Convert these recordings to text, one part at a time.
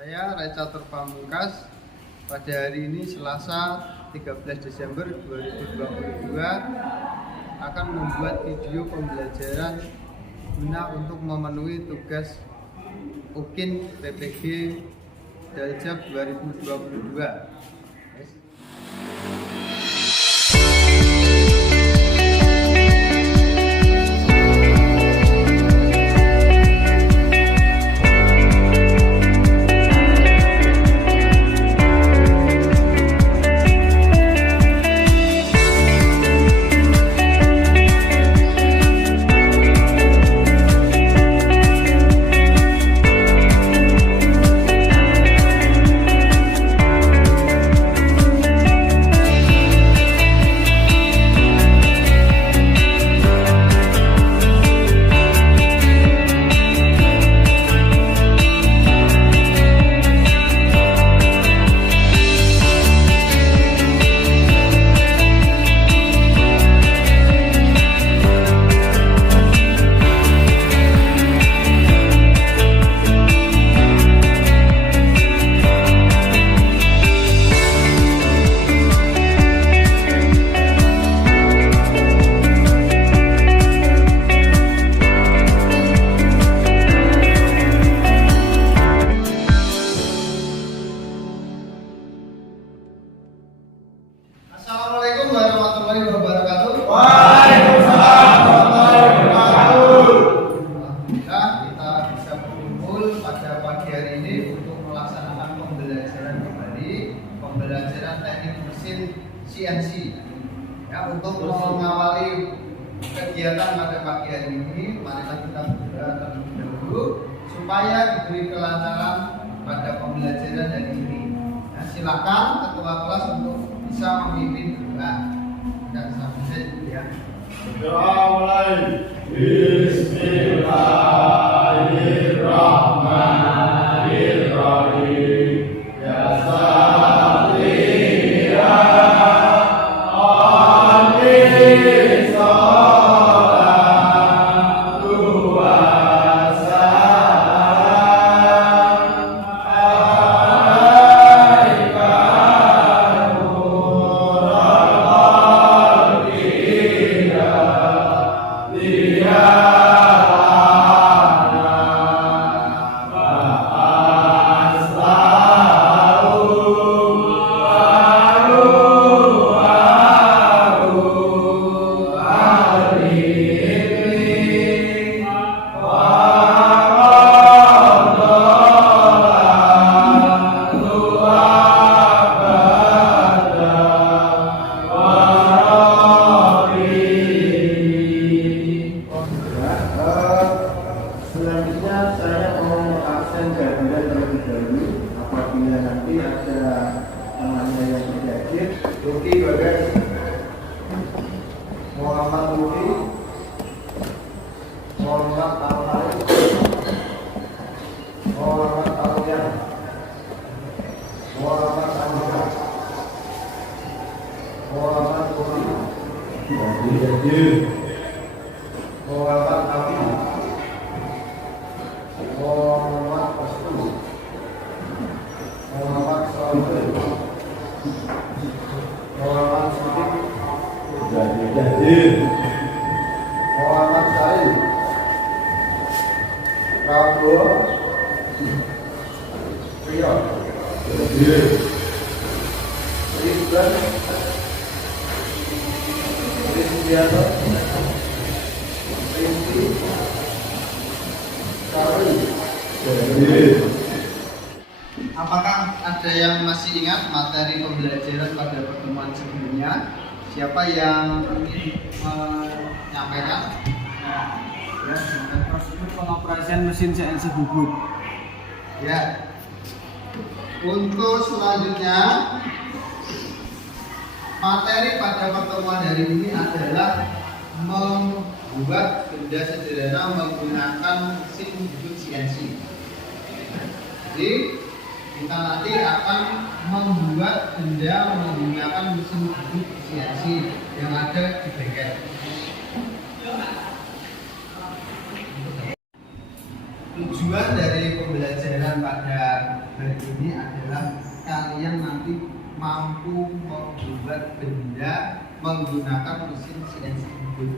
Saya Recatur Pamungkas. Pada hari ini Selasa 13 Desember 2022 akan membuat video pembelajaran guna untuk memenuhi tugas UKIN PPG Daljab 2022. Assalamualaikum warahmatullahi wabarakatuh. Waalaikumsalam warahmatullahi wabarakatuh. Alhamdulillah kita bisa berkumpul pada pagi hari ini untuk melaksanakan pembelajaran kembali, pembelajaran teknik mesin CNC. Ya, untuk mengawali kegiatan pada pagi hari ini, marilah kita berdoa terlebih dahulu supaya diberi kelancaran pada pembelajaran hari ini. Nah, silakan ketua kelas untuk bisa memimpin doa dan sampai ya. Doa mulai. Bismillahirrahmanirrahim. Ya Satri ya Amin. Salatu wassalam alaika nurul Selanjutnya saya mau absen gabungan terlebih dahulu apabila nanti ada temannya yang berhadir. Luki Bagas, Muhammad Luki, Muhammad Al-Harif, Muhammad Al-Yan, Muhammad Al-Yan, Muhammad Luki, Muhammad Amin, Muhammad Pastu, Muhammad Salih, Muhammad Siddiq, Muhammad Said, Prabowo, Priyo, Rizwan, Rizwianto, Rizky, Apakah ada yang masih ingat materi pembelajaran pada pertemuan sebelumnya? Siapa yang ingin menyampaikan? Ya, tentang prosedur pengoperasian mesin CNC bubut. Ya. Untuk selanjutnya, materi pada pertemuan hari ini adalah membuat benda sederhana menggunakan mesin bubut CNC. Jadi kita nanti akan membuat benda menggunakan mesin bubut CNC yang ada di bengkel. Tujuan dari pembelajaran pada hari ini adalah kalian nanti mampu membuat benda menggunakan mesin CNC Boot.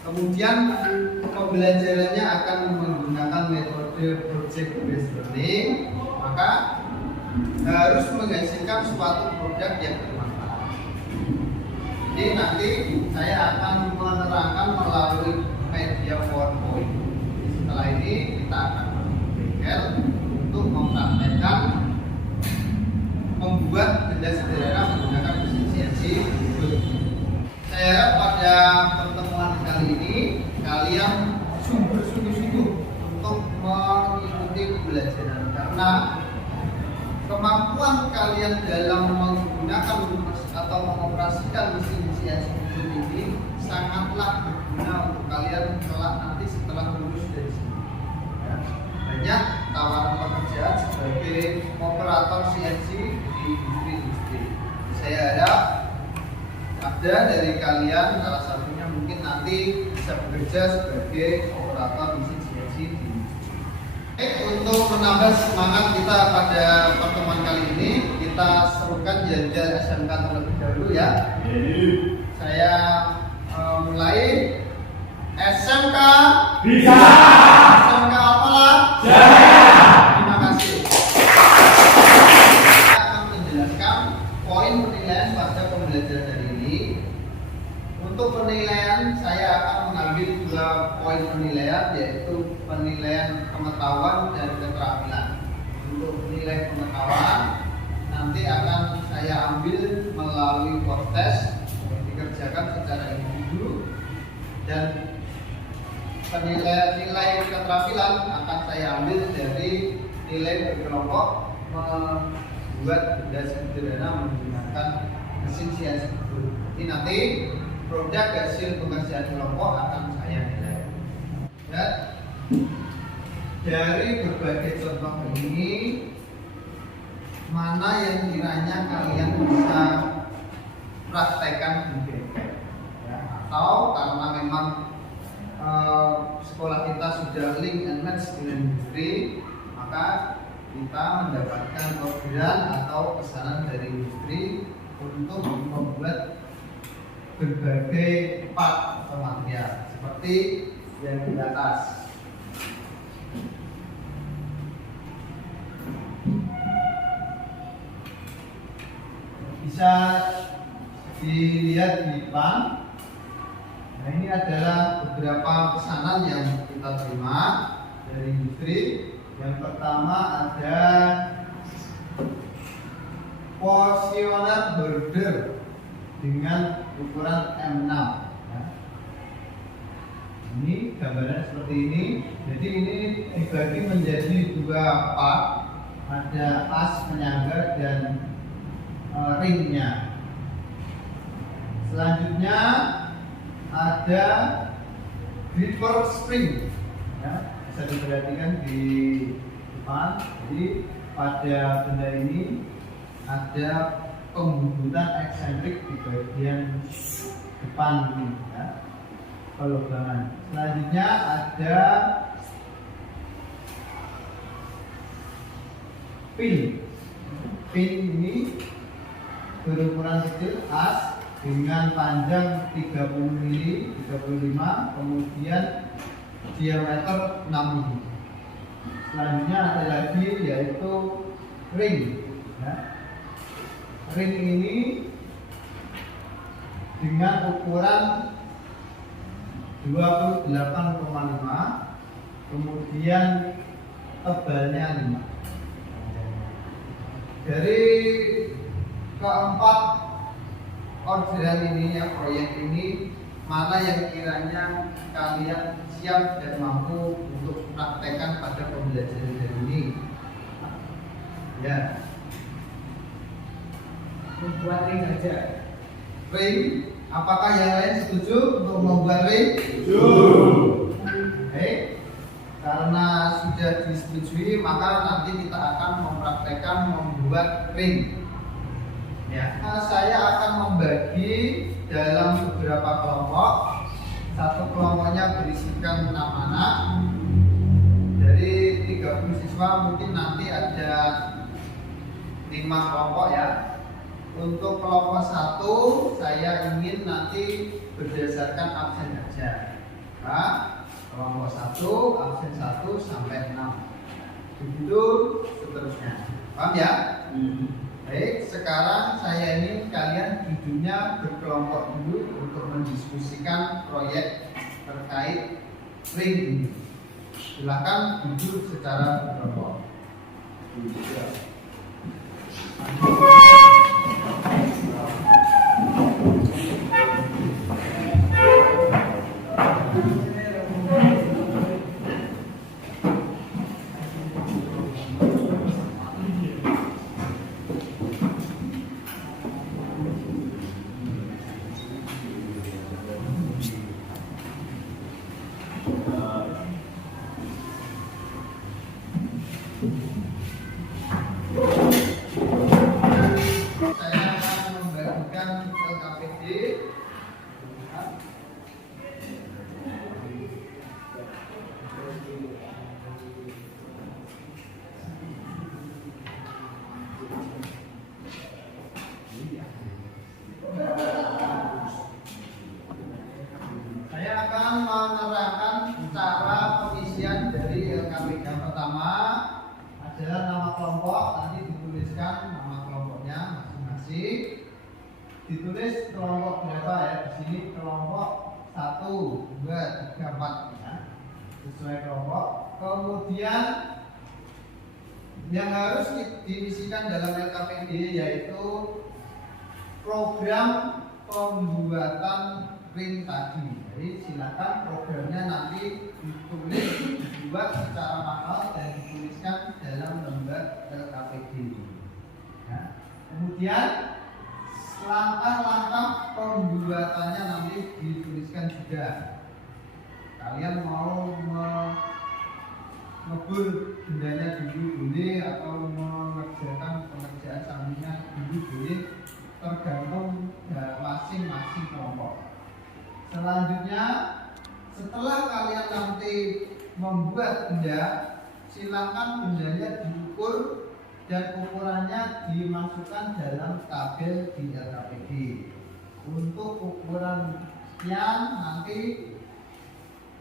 Kemudian pembelajarannya akan menggunakan metode project based learning, maka harus menghasilkan suatu produk yang bermanfaat. Jadi nanti saya akan menerangkan melalui media PowerPoint. Setelah ini kita akan belajar untuk mempraktekkan membuat benda sederhana menggunakan mesin CNC Boot. Saya harap pada pertemuan kali ini kalian sungguh-sungguh untuk mengikuti pembelajaran, karena kemampuan kalian dalam menggunakan atau mengoperasikan mesin CNC Boot ini sangatlah berguna untuk kalian kelak nanti setelah lulus dari sini. Ya, banyak tawaran pekerjaan sebagai operator CNC di industri-industri. Saya harap ada dari kalian salah satunya mungkin nanti bisa bekerja sebagai operator mesin CNC di industri. Untuk menambah semangat kita pada pertemuan kali ini, kita serukan jadwal SMK terlebih dahulu ya. Saya mulai. SMK bisa. SMK apalah? Jaya. Terima kasih. Saya akan menjelaskan poin penilaian pada pembelajaran hari ini. Untuk penilaian saya akan mengambil 2 poin penilaian, yaitu penilaian pengetahuan dan keterampilan. Untuk nilai pengetahuan nanti akan saya ambil melalui course test yang dikerjakan secara individu, dan nilai keterampilan akan saya ambil dari nilai berkelompok membuat benda sederhana menggunakan mesin CNC Boot. Ini nanti produk hasil pengerjaan kelompok akan saya nilai. Dan dari berbagai contoh ini, mana yang kiranya kalian bisa praktekkan di bengkel, ya, atau karena memang sekolah kita sudah link and match dengan industri, maka kita mendapatkan orderan atau pesanan dari industri untuk membuat berbagai part atau material seperti yang di atas. Bisa dilihat di depan. Nah, ini adalah beberapa pesanan yang kita terima dari industri. Yang pertama ada porsioner border dengan ukuran M6. Ya. Ini gambarnya seperti ini. Jadi ini dibagi menjadi 2 part. Ada as penyangga dan ringnya. Selanjutnya ada gripper spring, ya, bisa diperhatikan di depan. Jadi pada benda ini ada pembubutan eksentrik di bagian depan ini, ya, pelubangan. Selanjutnya ada pin. Pin ini berukuran kecil as dengan panjang 30 mm, 35, kemudian diameter 6 mm. Selanjutnya ada lagi yaitu ring, ya. Ring ini dengan ukuran 28,5, kemudian tebalnya 5. Dari keempat orderan ini, ya, proyek ini, mana yang kiranya kalian siap dan mampu untuk praktekkan pada pembelajaran hari ini? Ya, membuat ring aja. Ring, apakah yang lain setuju untuk membuat ring? Setuju. Oke, karena sudah disetujui, maka nanti kita akan mempraktekkan membuat ring. Ya, saya akan membagi dalam beberapa kelompok. Satu kelompoknya berisikan 6 anak, Dari 30 siswa mungkin nanti ada 5 kelompok ya. Untuk kelompok 1 saya ingin nanti berdasarkan absen aja. Nah, kelompok 1 absen 1 sampai 6. Begitu seterusnya. Paham ya? Baik, sekarang saya ingin kalian duduknya berkelompok dulu untuk mendiskusikan proyek terkait ring ini. Silakan duduk secara berkelompok. Saya akan membagikan LKPD. Saya akan menerangkan cara pengisian dari LKPD. Yang pertama adalah nama kelompok, nanti dituliskan nama kelompoknya masing-masing. Ditulis kelompok berapa ya? Di sini kelompok 1, 2, 3, 4 ya. Sesuai kelompok. Kemudian yang harus diisikan dalam LKPD yaitu program pembuatan ring tadi. Jadi silakan programnya nanti ditulis, dibuat secara manual dan dituliskan dalam lembar LKPD. Ya. Kemudian langkah-langkah pembuatannya nanti dituliskan juga. Kalian mau ngebul bendanya dulu boleh atau mengerjakan pengerjaan sampingnya dulu boleh, tergantung masing-masing kelompok. Selanjutnya, setelah kalian nanti membuat benda, silakan bendanya diukur dan ukurannya dimasukkan dalam tabel di LKPD. Untuk ukuran sekian nanti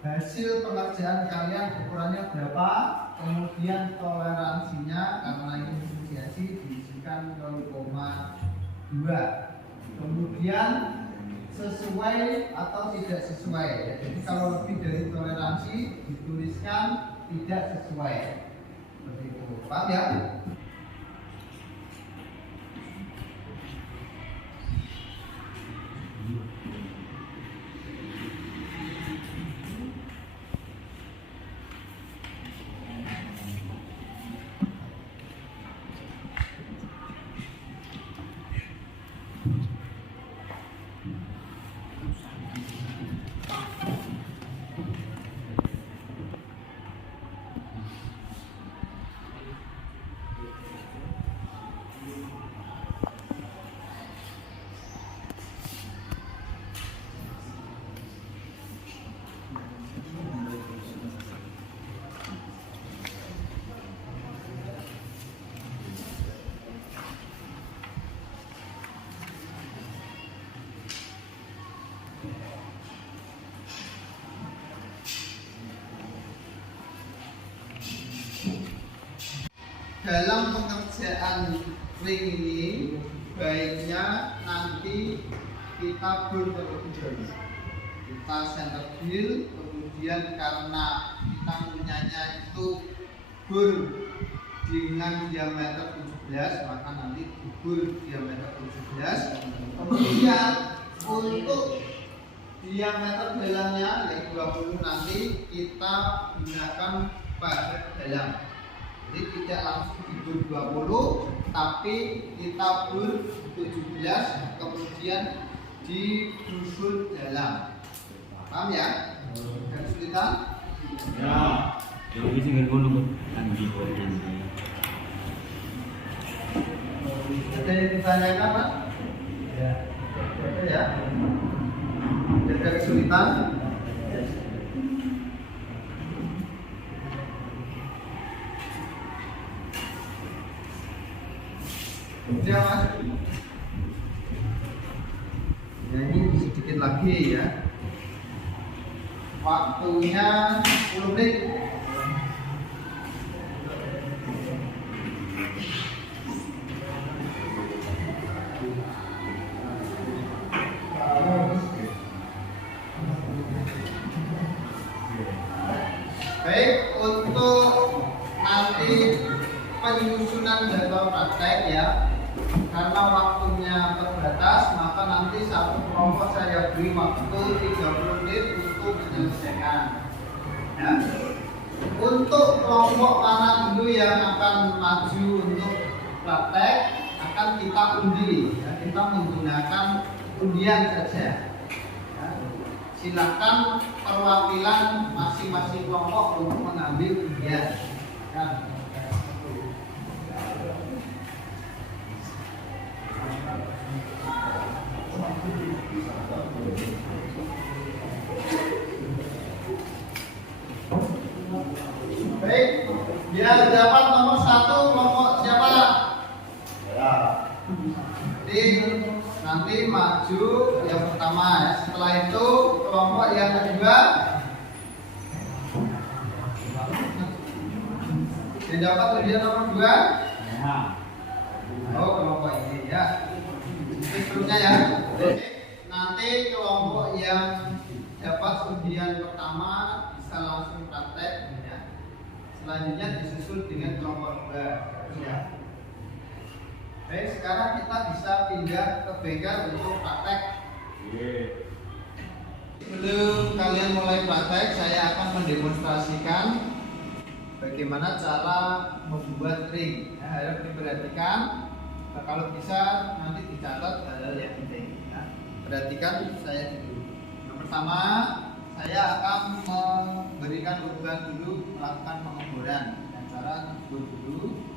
hasil pengerjaan kalian ukurannya berapa, kemudian toleransinya karena ini asosiasi diisikan 0,2. Kemudian sesuai atau tidak sesuai ya. Jadi kalau lebih dari toleransi dituliskan tidak sesuai. Seperti itu. Paham ya? Dalam pengerjaan ring ini baiknya nanti kita bor terlebih dahulu. Kita center build, kemudian karena kita punyanya itu bor dengan diameter 17, maka nanti bor diameter 17. Kemudian untuk diameter dalamnya yaitu 20 nanti kita gunakan baret dalam. Jadi tidak langsung dibur 20, tapi kita bur 17, kemudian digusur dalam. Paham ya? Ada kesulitan? Ya, yang ini tinggal gunung Andi Bodin. Ada yang ditanyakan, Pak? Ya. Ada ya? Ada kesulitan? Udah mas. Ya ini sedikit lagi ya. Waktunya 10 menit. Baik, untuk nanti penyusunan jadwal praktek ya, karena waktunya terbatas, maka nanti satu kelompok saya beri waktu 30 menit untuk menyelesaikan. Ya. Untuk kelompok mana dulu yang akan maju untuk praktek, akan kita undi. Ya. Kita menggunakan undian saja. Ya. Silakan perwakilan masing-masing kelompok untuk mengambil undian. Ya. Baik, biar dapat nomor 1 kelompok siapa? Ya. Nanti maju yang pertama ya. Setelah itu kelompok yang kedua. Yang dapat undian nomor 2. Ya. Oh, kelompok ini ya. Seterusnya ya. Nanti kelompok yang dapat undian pertama bisa langsung praktek ya. Selanjutnya disusul dengan kelompok 2 ya. Baik, sekarang kita bisa pindah ke bengkel untuk praktek. Sebelum kalian mulai praktek, saya akan mendemonstrasikan bagaimana cara membuat ring. Ya, harap diperhatikan. Nah, kalau bisa nanti dicatat hal-hal yang penting. Ya. Perhatikan saya dulu. Yang pertama, saya akan memberikan beban dulu, melakukan pengeboran dengan cara ngebor dulu.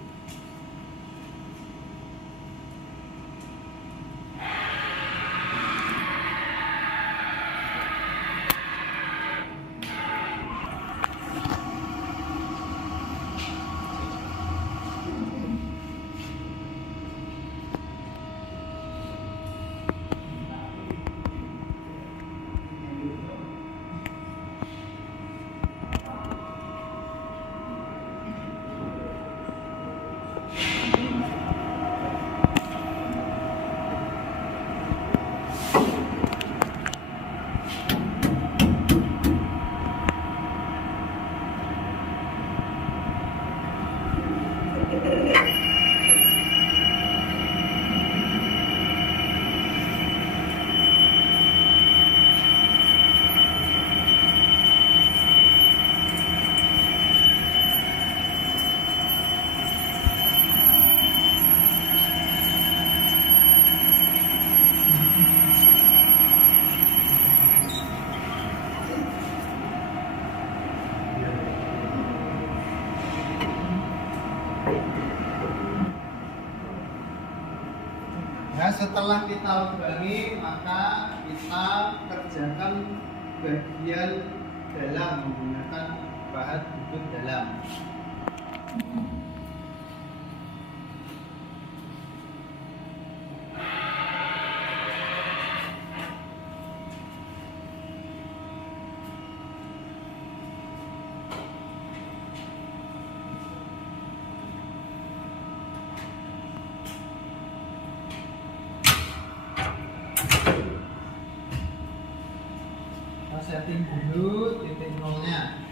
Ya, setelah kita lubangi, maka kita kerjakan bagian dalam menggunakan bahan butut dalam. Kita setting dulu titik nolnya.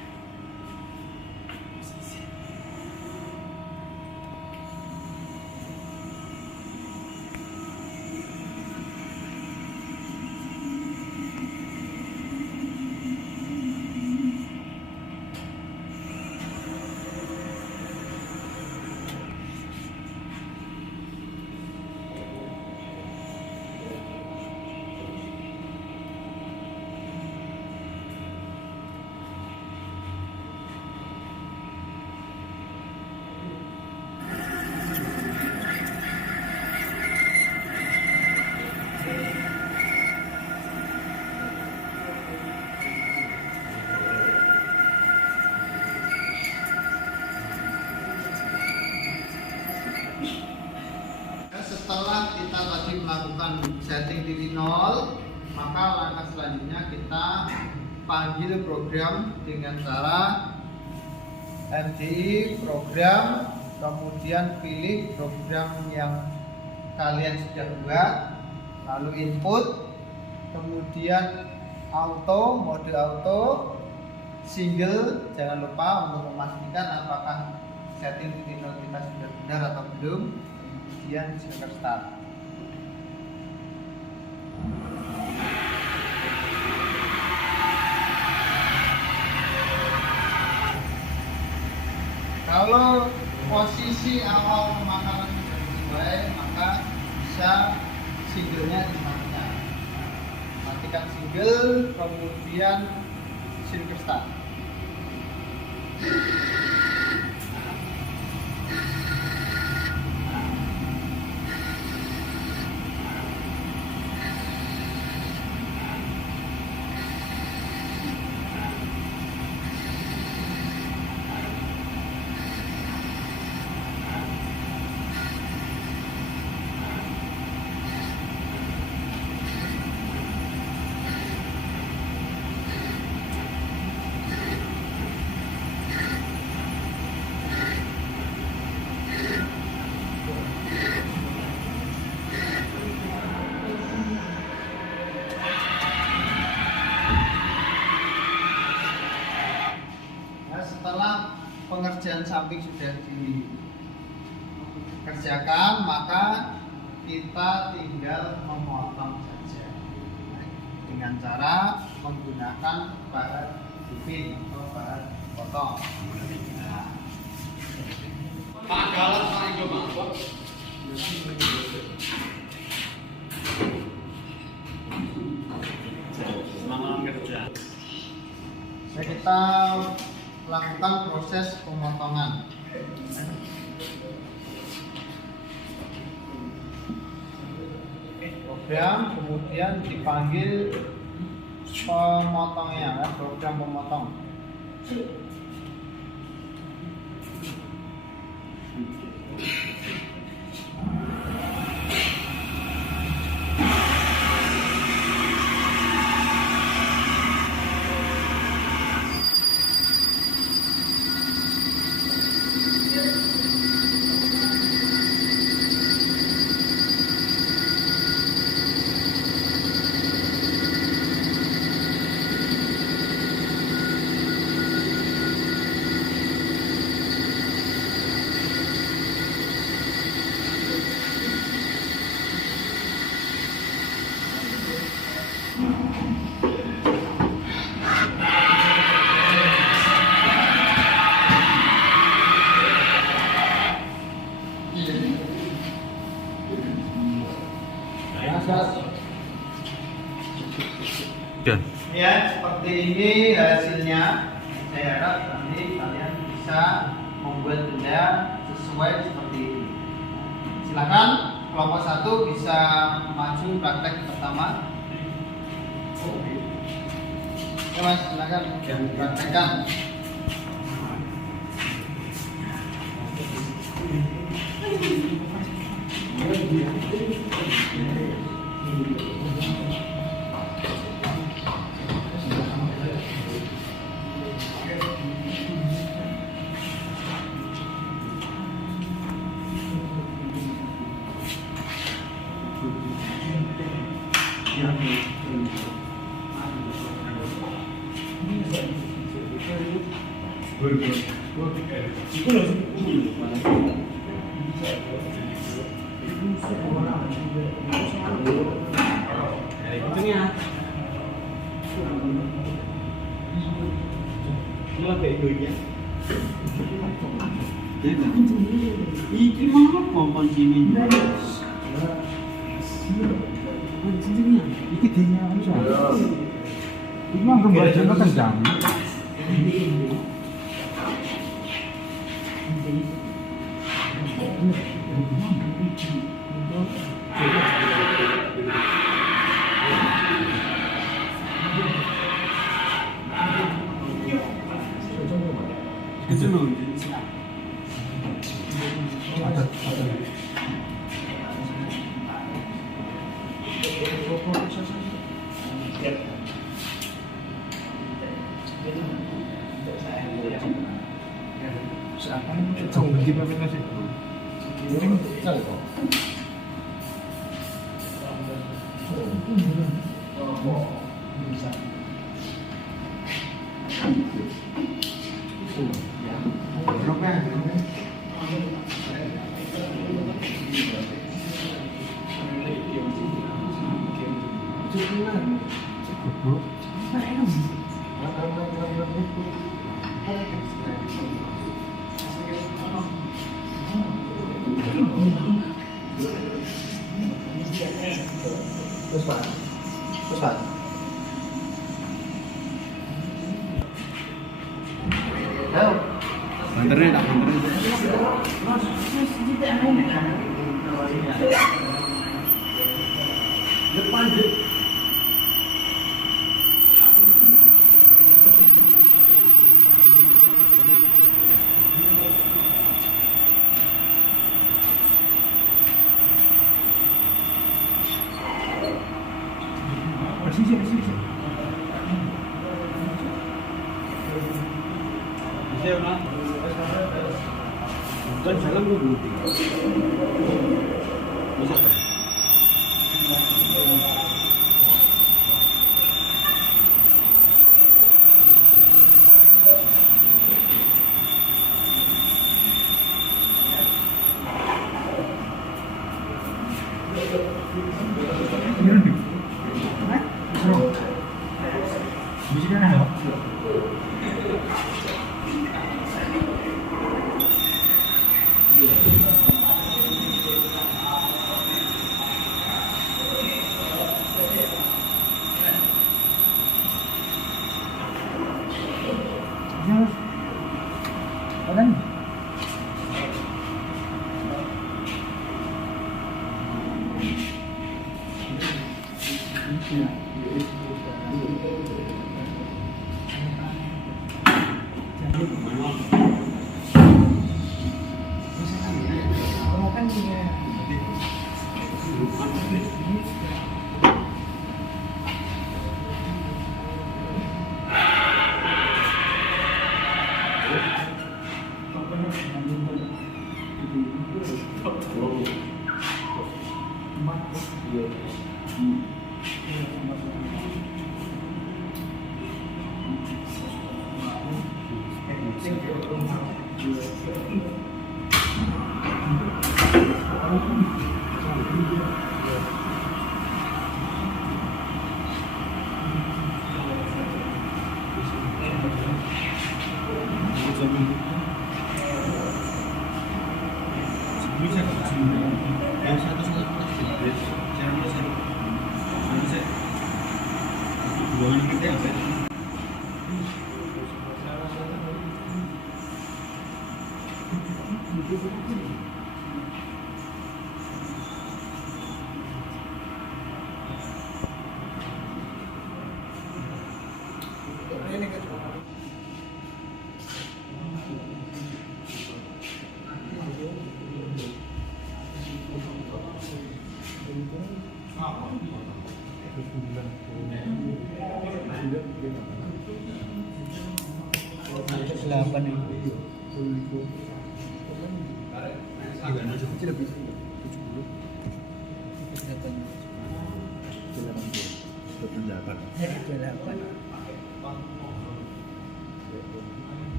setelah kita tadi melakukan setting titik nol, maka langkah selanjutnya kita panggil program dengan cara MDI program, kemudian pilih program yang kalian sudah buat, lalu input, kemudian auto, mode auto, single. Jangan lupa untuk memastikan apakah setting titik nol kita sudah benar atau belum, kemudian silver start. Kalau posisi awal pemakaran sudah sesuai, maka bisa singlenya dimatikan. Matikan single, kemudian silver start. Setelah pengerjaan samping sudah dikerjakan, maka kita tinggal memotong saja dengan cara menggunakan bahan dipin atau bahan potong. Pak Galat paling coba. Semangat kerja. Jadi kita lakukan proses pemotongan. Program, kemudian dipanggil pemotongnya, program pemotong. Ya, seperti ini hasilnya. Saya harap nanti kalian bisa membuat benda sesuai seperti ini. Silakan kelompok 1 bisa maju praktek pertama. Ya Mas, silakan praktekkan. Iki mau kompon sini. Iki dinya bisa. Iki mah kembali tendang. Itu loh. Siji pepes nasi. Ini cari kok. Bisa. Berapa? Terus Pak. Ayo. Banterin, tak banterin. Depan deh. Bersih. Bisa Mas. Bukan jalan dulu. Bisa.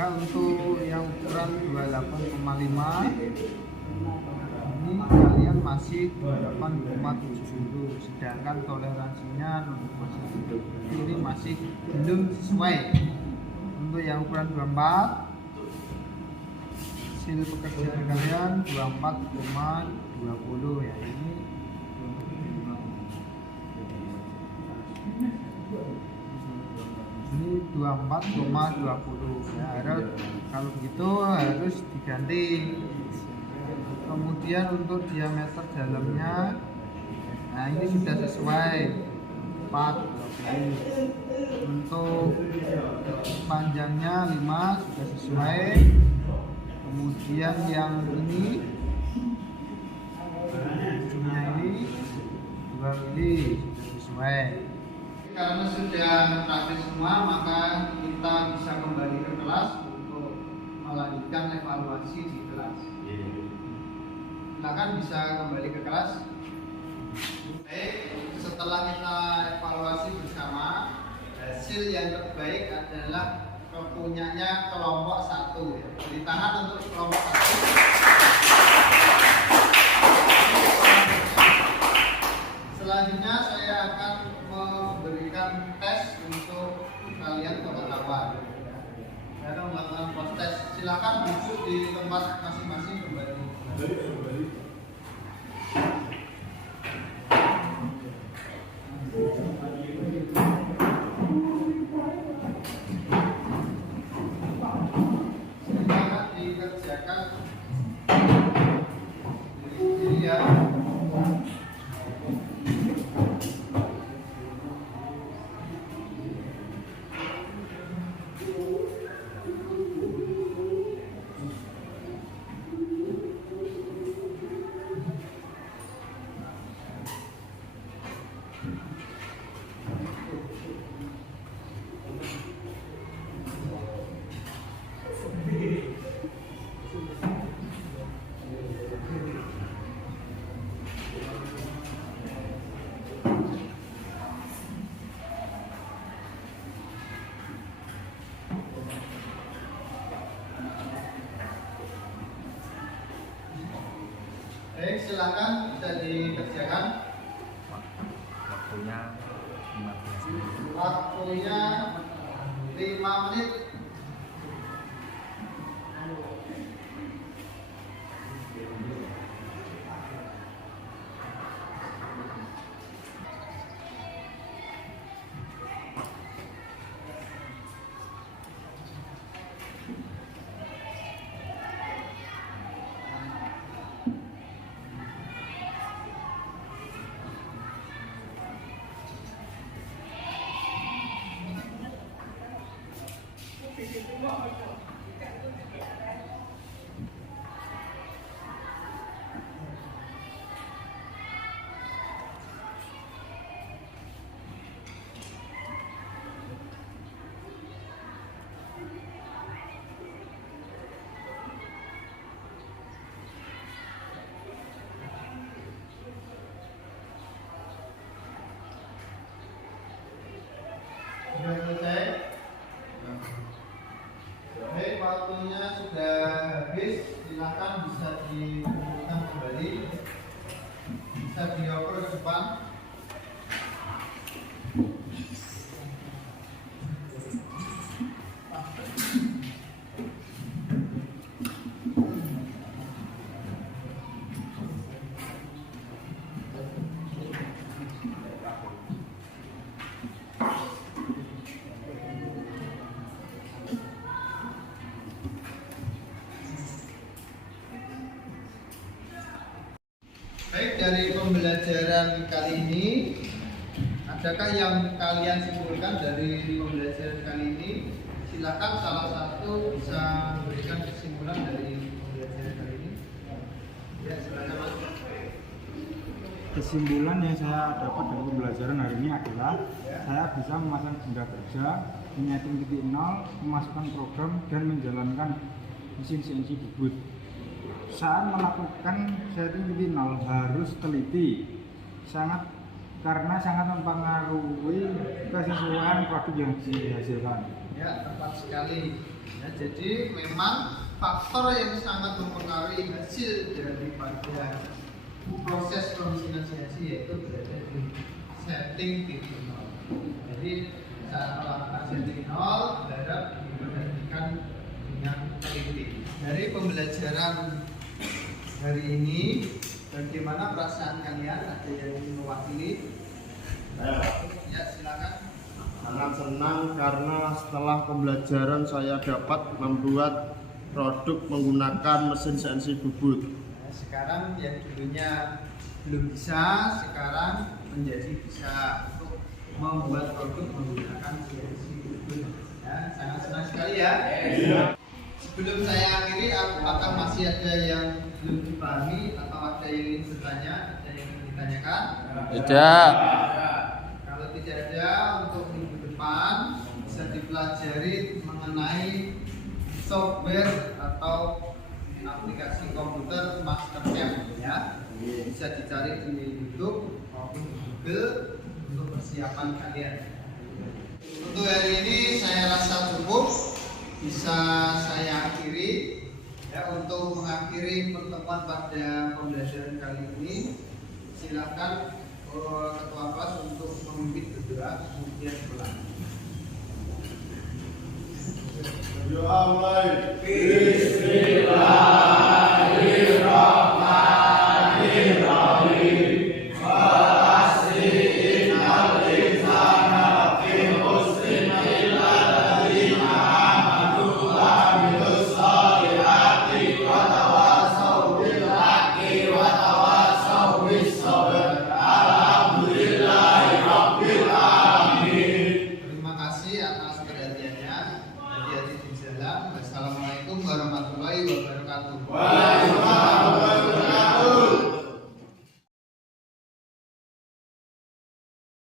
Nah, untuk yang ukuran 28,5 ini kalian masih 8,70, sedangkan toleransinya 0,1. Ini masih belum sesuai. Untuk yang ukuran 24 hasil pekerjaan kalian 24,20 ya, ini ini 24,20 ya, harus kalau begitu harus diganti. Kemudian untuk diameter dalamnya, nah ini sudah sesuai 4. Untuk panjangnya 5 sudah sesuai. Kemudian yang ini ujungnya ini 2 mili sudah sesuai. Karena sudah rapi semua, maka kita bisa kembali ke kelas untuk melanjutkan evaluasi di kelas. Silakan bisa kembali ke kelas. Baik, setelah kita evaluasi bersama, hasil yang terbaik adalah kepunyanya kelompok 1 ya. Beri tangan untuk kelompok 1. Selanjutnya saya akan memberikan tes untuk kalian kawan-kawan. Saya akan melakukan proses. Silakan duduk di tempat masing-masing kembali. Silakan dikerjakan. Jadi ya. Baik, silakan bisa dikerjakan. Waktunya 5 menit. Sudah selesai? Baik, waktunya sudah habis. Silakan bisa dikumpulkan kembali. Bisa dioper ke depan. Baik, dari pembelajaran kali ini, adakah yang kalian simpulkan dari pembelajaran kali ini? Silakan salah satu bisa memberikan kesimpulan dari pembelajaran kali ini. Ya, silakan Mas. Kesimpulan yang saya dapat dari pembelajaran hari ini adalah saya bisa memasang benda kerja, menyiapkan titik nol, memasukkan program, dan menjalankan mesin CNC bubut. Saat melakukan setting titik nol harus teliti, sangat karena sangat mempengaruhi kesesuaian produk yang dihasilkan. Ya, tepat sekali. Ya, jadi memang faktor yang sangat mempengaruhi hasil daripada proses pemesinan CNC yaitu berada di setting titik nol. Jadi saat melakukan setting nol, berharap diperhatikan dengan teliti. Dari pembelajaran hari ini, bagaimana perasaan kalian? Ada yang ingin mewakili? Ya, silakan. Sangat senang karena setelah pembelajaran saya dapat membuat produk menggunakan mesin CNC bubut. Nah, sekarang yang dulunya belum bisa, sekarang menjadi bisa untuk membuat produk menggunakan CNC bubut. Ya, sangat senang sekali ya. Sebelum saya akhiri, apakah masih ada yang belum dipahami atau ada yang ingin bertanya, ada yang ingin ditanyakan? Tidak. Kalau tidak ada, untuk minggu depan bisa dipelajari mengenai software atau aplikasi komputer MasterCam ya. Bisa dicari di YouTube maupun di Google untuk persiapan kalian. Untuk hari ini saya rasa cukup, bisa saya akhiri ya. Untuk mengakhiri pertemuan pada pembelajaran kali ini, silakan ketua kelas untuk memimpin berdoa kemudian pulang. Terima kasih atas perhatiannya. Hati-hati di jalan. Wassalamualaikum warahmatullahi wabarakatuh.